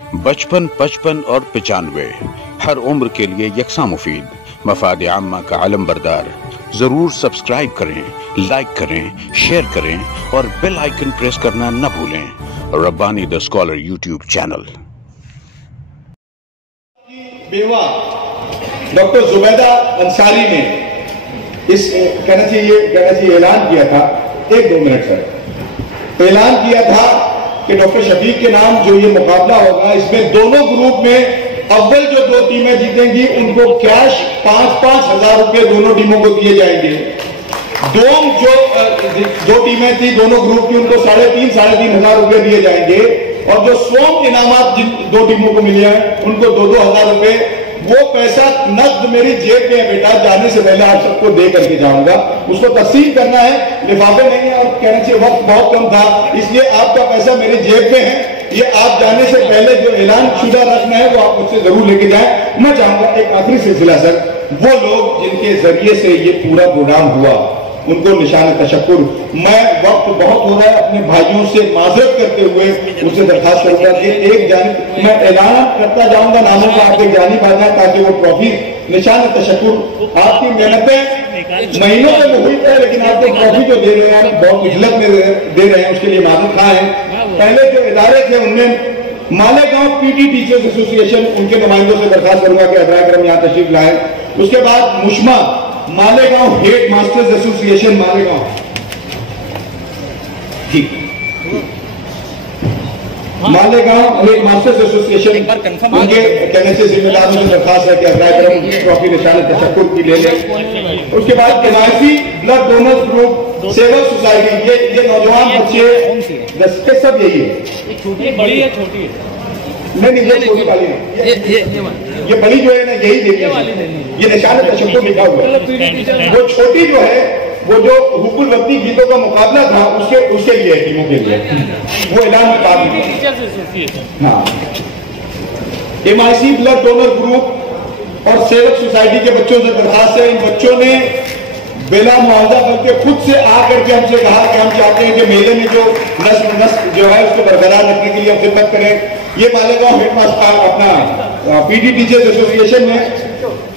55, 55 और 95 हर उम्र के लिए यकसा मुफीद, मफाद आम्मा का आलम बरदार। जरूर सब्सक्राइब करें, लाइक करें, शेयर करें और बेल आइकन प्रेस करना न भूलें। Rabbani the scholar YouTube channel. बेवा डॉक्टर जुबैदा अंसारी ने इस कहना चाहिए ऐलान किया था, 1-2 मिनट सर, ऐलान किया था कि डॉक्टर शफीक के नाम जो ये मुकाबला होगा, इसमें दोनों ग्रुप में अव्वल जो 2 टीमें जीतेंगी उनको कैश 5-5 हजार रुपए दोनों टीमों को दिए जाएंगे। दोम जो 2 टीमें थी दोनों ग्रुप की, उनको 3.5 हजार रुपए दिए जाएंगे। और जो स्वयं इनामात जिन 2 टीमों को मिले हैं उनको 2-2 हजार रुपए। वो पैसा नकद मेरी जेब में है बेटा, जाने से पहले आप सबको दे करके जाऊंगा। उसको तस्लीम करना है, लिफाफे नहीं है और कहना चाहिए वक्त बहुत कम था, इसलिए आपका पैसा मेरी जेब में है। ये आप जाने से पहले जो ऐलान शुदा रखना है वो आप मुझसे जरूर लेके जाएं। मैं चाहूंगा एक आखिरी सिलसिला सर, वो लोग जिनके जरिए से ये पूरा प्रोग्राम हुआ उनको निशान तशक्कुर। मैं वक्त बहुत हो रहा है, अपने भाइयों से माजरत करते हुए उनसे दरखास्त करूंगा कि एक जानी मैं ऐलान करता जाऊंगा नामों का, आप एक जानी पाना है ताकि वो ट्रॉफी निशान तशक्कुर। आपकी मेहनतें महीनों में हुई है, लेकिन आपको ट्रॉफी जो दे रहे हैं बहुत इज्जत में दे रहे हैं, उसके लिए माजूद खां हैं। पहले जो इदारे थे उनमें मालेगांव पीटी टीचर्स एसोसिएशन, उनके नुमाइंदों से दरखास्त करूंगा कि अब्राकरम यहाँ तशरीफ लाए। उसके बाद मुश्मा Malegaon head masters association Malegaon, ठीक, मालेगांव हेड मास्टर्स एसोसिएशन, उनके कहने से जिम्मेदारों से दरखास्त है कि अब्राकरम ट्रॉफी निशान तशक्कुर की ले लें। उसके बाद किफायती ब्लड डोनर्स ग्रुप, सेवा सोसाइटी, ये नौजवान बच्चे सब यही है। छोटी बड़ी है, छोटी है नहीं ये छोटी वाली नहीं, ये बड़ी जो है ना यही देखिए, ये निशान तशक्कुर लिखा हुआ है। वो छोटी जो है वो जो हुकुल वक्ती गीतों का मुकाबला था उसके लिए टीमों के लिए वो ऐलान हाँ। MIC ब्लड डोनर ग्रुप और सेवक सोसाइटी के बच्चों से दरखास्त है, इन बच्चों ने बेला मुआवजा करके खुद से आकर के हमसे कहा कि हम चाहते हैं कि मेले में जो नस्ल जो है उसको बरकरार रखने के लिए हम खिदमत करें। ये मालेगांव हेडमास्टर अपना पीटी टीचर्स एसोसिएशन में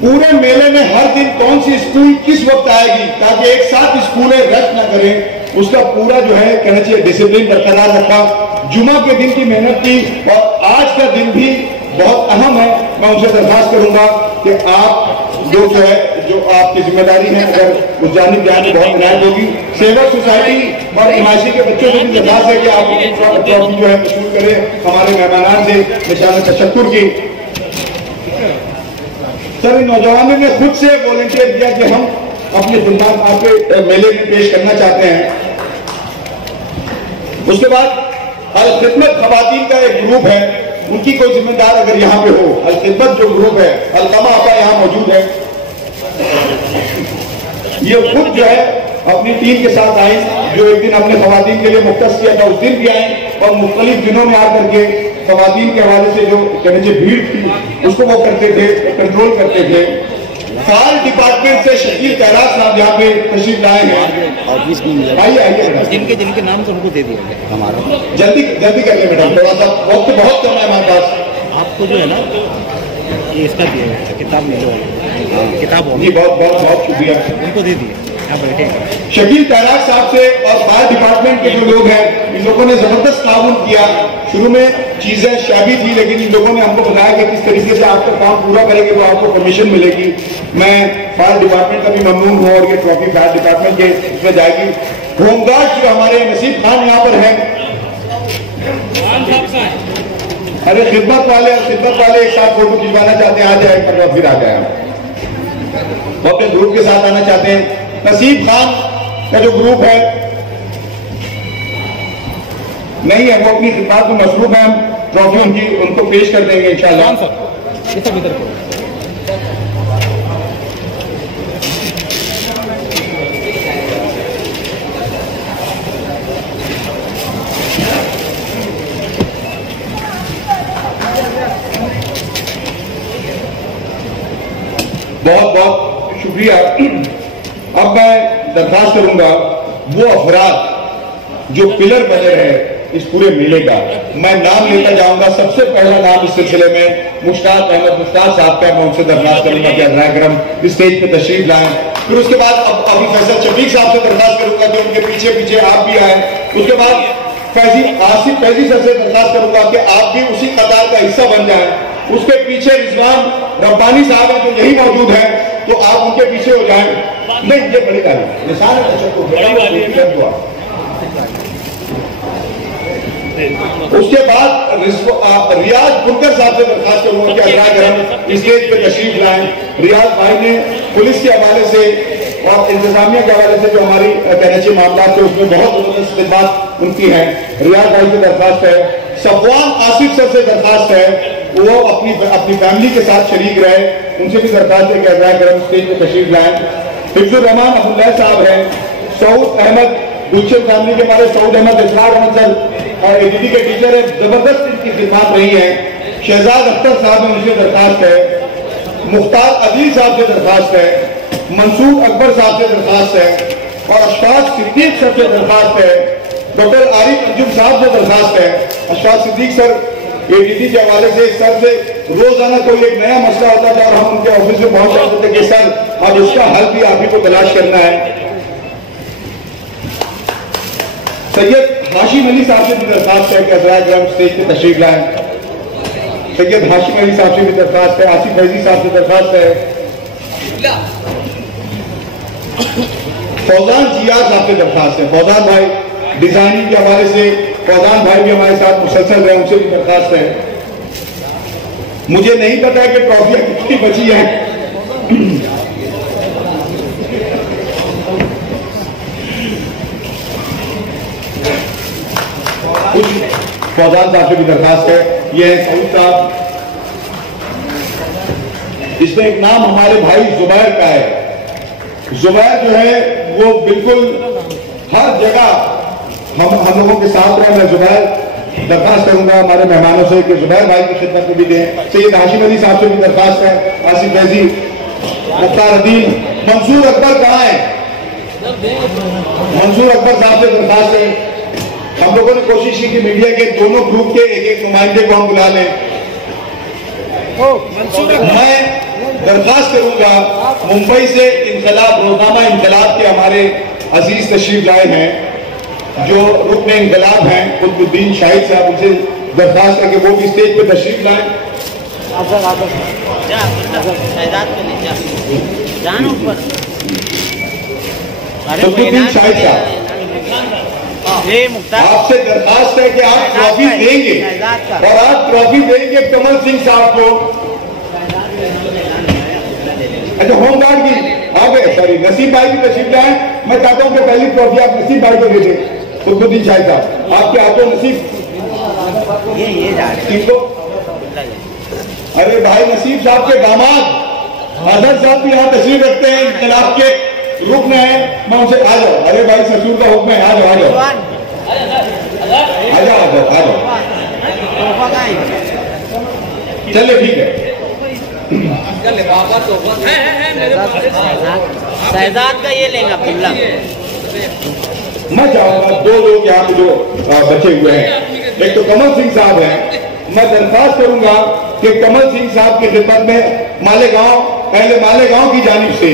पूरे मेले में हर दिन कौन सी स्कूल किस वक्त आएगी ताकि एक साथ स्कूलें रद्द न करें, उसका पूरा जो है कहना चाहिए डिसिप्लिन बरकरार रखा। जुमा के दिन की मेहनत की और आज का दिन भी बहुत अहम है। मैं उनसे दरखास्त करूंगा कि आप जो है जो आपकी जिम्मेदारी है, अगर उस जानिब ध्यान बहुत इनायत होगी। सेवक सोसाइटी और MIC के बच्चों से भी दरखास्त है कि आप ट्रॉफी जो है वसूल करें हमारे मेहमानान से निशान तशक्कुर की। सर इन नौजवानों ने खुद से वॉलंटियर किया कि हम अपने जिम्मेदार आपके मेले में पेश करना चाहते हैं। उसके बाद अल खिदमत खवातीन का एक ग्रुप है, उनकी कोई जिम्मेदार अगर यहाँ पे हो, अल खिदमत जो ग्रुप है, अलकमा आपा यहाँ मौजूद है, ये खुद जो है अपनी टीम के साथ आए, जो एक दिन हमने खवातीन के लिए मुख्तस किया था उस दिन भी आए और मुख्तलिफ दिनों में आकर के खवातीन के हवाले से जो कहने से भीड़ थी उसको वो करते थे, कंट्रोल करते थे। फायर डिपार्टमेंट से शकील कैराज साहब यहाँ पे तशरीफ लाए हैं, आइए जिनके नाम तो उनको दे दिया हमारा, जल्दी कर ले मैडम, थोड़ा सा वक्त बहुत कम है हमारे पास। आपको जो है ना ये इसका दिया है किताब में जो किताब जी बहुत शुक्रिया, उनको दे दिए। शकील कैराज साहब से और फायर डिपार्टमेंट के जो लोग हैं इन लोगों ने जबरदस्त ताउन किया। शुरू में चीजें शाबी थी लेकिन इन लोगों ने हमको बताया कि किस तरीके से आपका काम पूरा करेंगे तो आपको कमीशन मिलेगी। मैं फायर डिपार्टमेंट का भी ममनून हूँ और ये ट्रॉफी फायर डिपार्टमेंट के इसमें जाएगी। होमगार्ड जो हमारे नसीब खान यहाँ पर है, अरे खिदमत वाले एक साथ फोटो खिंचवाना चाहते हैं, आ जाए फिर आ जाए, वो अपने ग्रुप के साथ आना चाहते हैं। नसीब खान का जो ग्रुप है नहीं है, वो अपनी खिदमत में मसरूफ है, ट्रॉफी उनको पेश कर देंगे इंशाल्लाह। बहुत बहुत शुक्रिया। अब मैं दरखास्त करूंगा वो अफराद जो पिलर बने रहे इस पूरे मेले का। मैं नाम लेता जाऊंगा। सबसे पहला नाम इस सिलसिले में मुश्ताक अहमद मुश्ताक साहब का, मैं उनसे दरख्वास्त करूंगा कि अज़राए-किराम स्टेज पे तशरीफ लाएं। फिर उसके बाद अभी फैसल शफीक साहब से दरख्वास्त करूंगा कि उनके पीछे पीछे आप भी आए। उसके बाद आसिफ फैजी सर से दरख्वास्त करूंगा कि आप भी उसी कतार का हिस्सा बन जाएं। उसके पीछे रिजवान रब्बानी साहब हैं जो यही मौजूद हैं, तो आप उनके पीछे हो जाएं। नहीं, ये बड़ी गाड़ी निशान है। उसके बाद रियाज बुनकर साहब से दरख्वास्त करूंगा कि अज़राए-किराम स्टेज पे तशरीफ लाएं। रियाज भाई ने पुलिस के हवाले से और इंतजामिया के हवाले से जो हमारी कहने मामला थे उसमें बहुत जबरदस्त खिदमत उनकी है। रियाज भाई से दरख्वास्त है। सफवान आसिफ सर से दरख्वास्त है, वो अपनी फैमिली के साथ शरीक रहे, उनसे भी दरख्वास्त है कि अज़राए-किराम स्टेज पे तशरीफ लाएं। हिफ्जुर रहमान अब्दुल्लाह साहब हैं। सऊद अहमद गुलशन फैमिली के हमारे सऊद अहमद इसरार अहमद सर और एडीडी के टीचर है, जबरदस्त इनकी खिदमत रही है। शहजाद अख्तर साहब है, उनसे दरख्वास्त है। मुख्तार अदील साहब से दरख्वास्त है। मंसूर अकबर साहब से दरख्वास्त है और अशफाक सिद्दीक सर से दरख्वास्त है। डॉक्टर आरिफ अंजुम साहब से दरख्वास्त है। अशफाक सिद्दीक सर एडीडी के हवाले से सर से रोजाना कोई एक नया मसला होता था और हम उनके ऑफिस में पहुंच जाते थे कि सर अब इसका हल भी आप ही को तलाश करना है। सैयद हाशिम अली साहब से भी दरख्वास्त है कि अज़राए-किराम स्टेज पे तशरीफ लाएं। सैयद हाशिम अली साहब से भी दरख्वास्त है। आसिफ फैजी साहब से दरख्वास्त है। फौजान जियार साहब से दरख्वास्त है। फौजान भाई डिजाइनिंग के हवाले से फौजान भाई भी हमारे साथ मुसलसल रहे, उनसे भी दरख्वास्त है। मुझे नहीं पता है कि ट्रॉफियां कितनी बची हैं। कुछ फौजान साहब से भी दरख्वास्त है। ये है सऊद साहब। इसमें एक नाम हमारे भाई जुबैर का है। जुबैर जो है वो बिल्कुल हर जगह हम लोगों के साथ रहे। मैं जुबैर दरख्वास्त करूंगा हमारे मेहमानों से कि जुबैर भाई की खिदमत में भी दें। सैयद हाशिम अली साहब से भी दरख्वास्त है। आसिफ फैजी, मुख्तार अदील, मंसूर अकबर कहाँ है? मंसूर अकबर साहब से दरख्वास्त है। हम लोगों ने कोशिश की कि मीडिया के दोनों ग्रुप के एक एक नुमाइंदे को हम बुला लें। मैं दरख्वास्त करूंगा मुंबई से इनकलाब रोजनामा इनकलाब के हमारे अजीज तशरीफ लाए हैं जो रुकन इनकलाब हैं कुतुबुद्दीन शाहिद साहब, उनसे दरख्वास्त है कि वो भी स्टेज पे तशरीफ लाएं। कुतुबुद्दीन शाहिद साहब, आपसे दरख्वास्त है कि आप ट्रॉफी देंगे और आप ट्रॉफी देंगे कमल सिंह साहब को। अच्छा, होमगार्ड की आ गए, सॉरी नसीब भाई की तशरीफ लाए। मैं चाहता हूं कि पहली ट्रॉफी आप नसीब भाई को दे दें। कुतुबुद्दीन शाहिद साहब, आपके हाथों नसीब को। अरे भाई, नसीब साहब के दामाद अजहर साहब भी यहाँ तशरीफ रखते हैं, इनकलाब के रुकन है। मैं उनसे आ जाओ। अरे भाई, ससुर का हुक्म है, आ जाओ आ जाओ आ जाओ आ जाओ आ जाओ। चलिए ठीक है। शहजाद का ये लेंगे अब्दुल्ला। मैं चाहूंगा दो लोग यहाँ पे जो बचे हुए हैं, एक तो कमल सिंह साहब हैं। मैं दरख्वास्त करूंगा कि कमल सिंह साहब की खिदमत में मालेगांव, पहले मालेगांव की जानिब से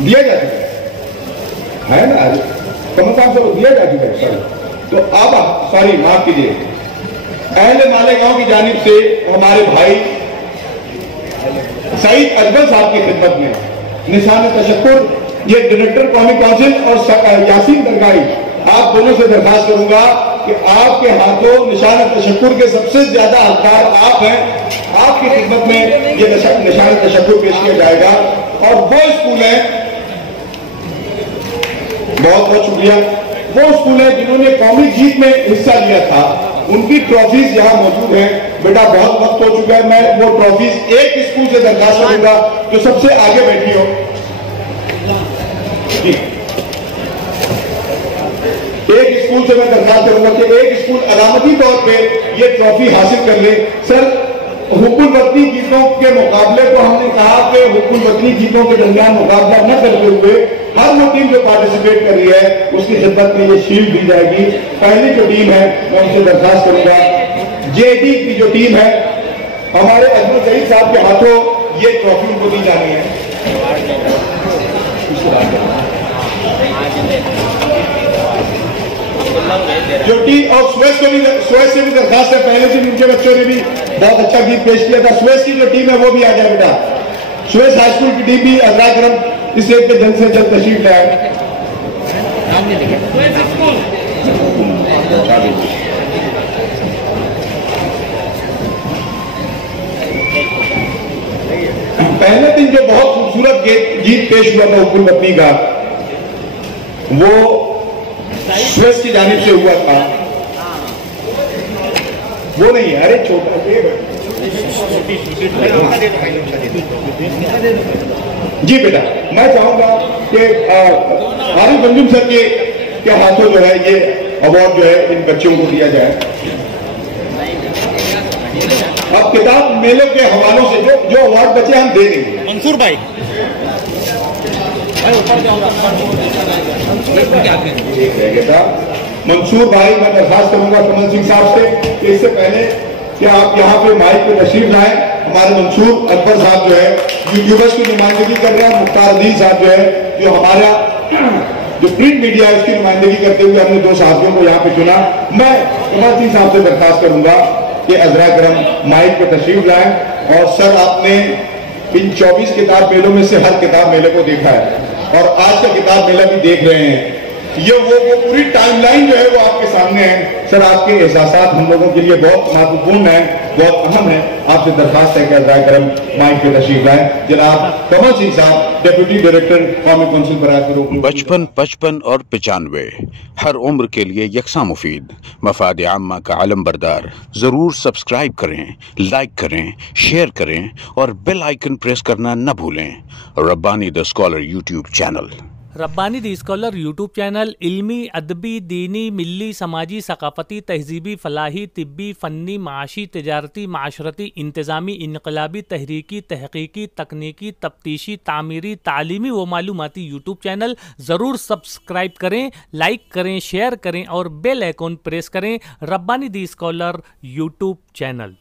दिया जा चुका है ना, कमल साहब से दिया जा चुका है सर। तो अब सॉरी माफ कीजिए, पहले मालेगांव की जानिब से हमारे भाई सईद अजमल साहब की खिदमत में निशान तशक्कुर, ये डायरेक्टर कौमी काउंसिल और यासीन दरगाही, आप दोनों से दरख्वास्त करूंगा कि आपके हाथों निशान तशक्कुर के सबसे ज्यादा हकदार आप हैं। आपकी खिदमत में ये निशान तशक्कुर पेश किया जाएगा। और वो स्कूल है, बहुत बहुत शुक्रिया, वो स्कूल है जिन्होंने कौमी जीत में हिस्सा लिया था, उनकी ट्रॉफीज यहाँ मौजूद हैं। बेटा, बहुत वक्त हो चुका है, मैं वो ट्रॉफीज एक स्कूल से दरख्वास्त करूंगा जो सबसे आगे बैठी हो। एक स्कूल से मैं दरख्वास्त करूंगा कि एक स्कूल अलामती तौर पे ये ट्रॉफी हासिल कर ले। सर, हुक्कुल वतनी गीतों के मुकाबले को हमने कहा कि हुक्कुल वतनी गीतों के दरमियान मुकाबला न करते हुए हर वो टीम जो पार्टिसिपेट कर रही है उसकी खिदमत में ये शील्ड दी जाएगी। पहली जो टीम है मैं उनसे दरखास्त करूंगा, जेडी की जो टीम है, हमारे अजमल सईद साहब के हाथों ये ट्रॉफी उनको दी जानी है। जो टीम और सुएज से भी दरखास्त है, पहले से उनके बच्चों ने भी बहुत अच्छा गीत पेश किया था। सुएज की जो टीम है वो भी आ जाए बेटा। सुएज हाई स्कूल की टीम भी अजरा करम इस एक के जल्द से जल्द तशरीफ लाए। पहले दिन जो बहुत खूबसूरत गीत पेश हुआ था हुक्कुल वतनी का, वो सुएज की जानिब से हुआ था। वो नहीं है, अरे छोटा जी बेटा, मैं चाहूंगा कि आरिफ अंजुम सर के हाथों जो है ये अवार्ड जो है इन बच्चों को दिया जाए। अब किताब मेले के हवालों से जो अवार्ड बचे हम दे देंगे। मंसूर भाई मंसूर भाई, मैं दरखास्त करूंगा कमल सिंह साहब से कि इससे पहले कि आप यहाँ पे माइक पे तशरीफ लाएं। हमारे मंसूर अकबर साहब जो है यूट्यूबर्स की नुमाइंदगी कर रहे हैं। मुख्तार अदील साहब जो है जो हमारा जो प्रिंट मीडिया है उसकी नुमाइंदगी करते हुए हमने दो साथियों को यहाँ पे चुना। मैं कमल सिंह साहब से दरखास्त करूंगा कि अजरा करम माइक पे तशरीफ लाएं। और सर, आपने इन 24 किताब मेलों में से हर किताब मेले को देखा है और आज का किताब मेला भी देख रहे हैं। ये वो पूरी टाइमलाइन जो है वो आपके सामने है। सर, आपके एहसासात हम लोगों के लिए बहुत महत्वपूर्ण है, बहुत अहम है। आपसे दरखास्त है कि अजरा करम माइक पे तशरीफ लाएं। जनाब कमल सिंह साहब, डेप्यूटी डायरेक्टर कौमी काउंसिल बराए बचपन, 55 और 95 हर उम्र के लिए यकसा मुफीद, मफाद आम्मा का आलम बरदार। जरूर सब्सक्राइब करें, लाइक करें, शेयर करें और बेल आइकन प्रेस करना न भूलें। Rabbani the scholar YouTube channel. Rabbani the scholar YouTube channel इल्मी, अदबी, दीनी, मिल्ली, समाजी, सकाफती, तहजीबी, फलाही, तिब्बी, फ़न्नी, माशी, तिजारती, माशरती, इंतज़ामी, इनकलाबी, तहरीकी, तहकीकी, तकनीकी, तफ्तीशी, तामीरी, तालीमी व मालूमाती यूट्यूब चैनल। ज़रूर सब्सक्राइब करें, लाइक करें, शेयर करें और बेल आइकन प्रेस करें। Rabbani the scholar YouTube channel.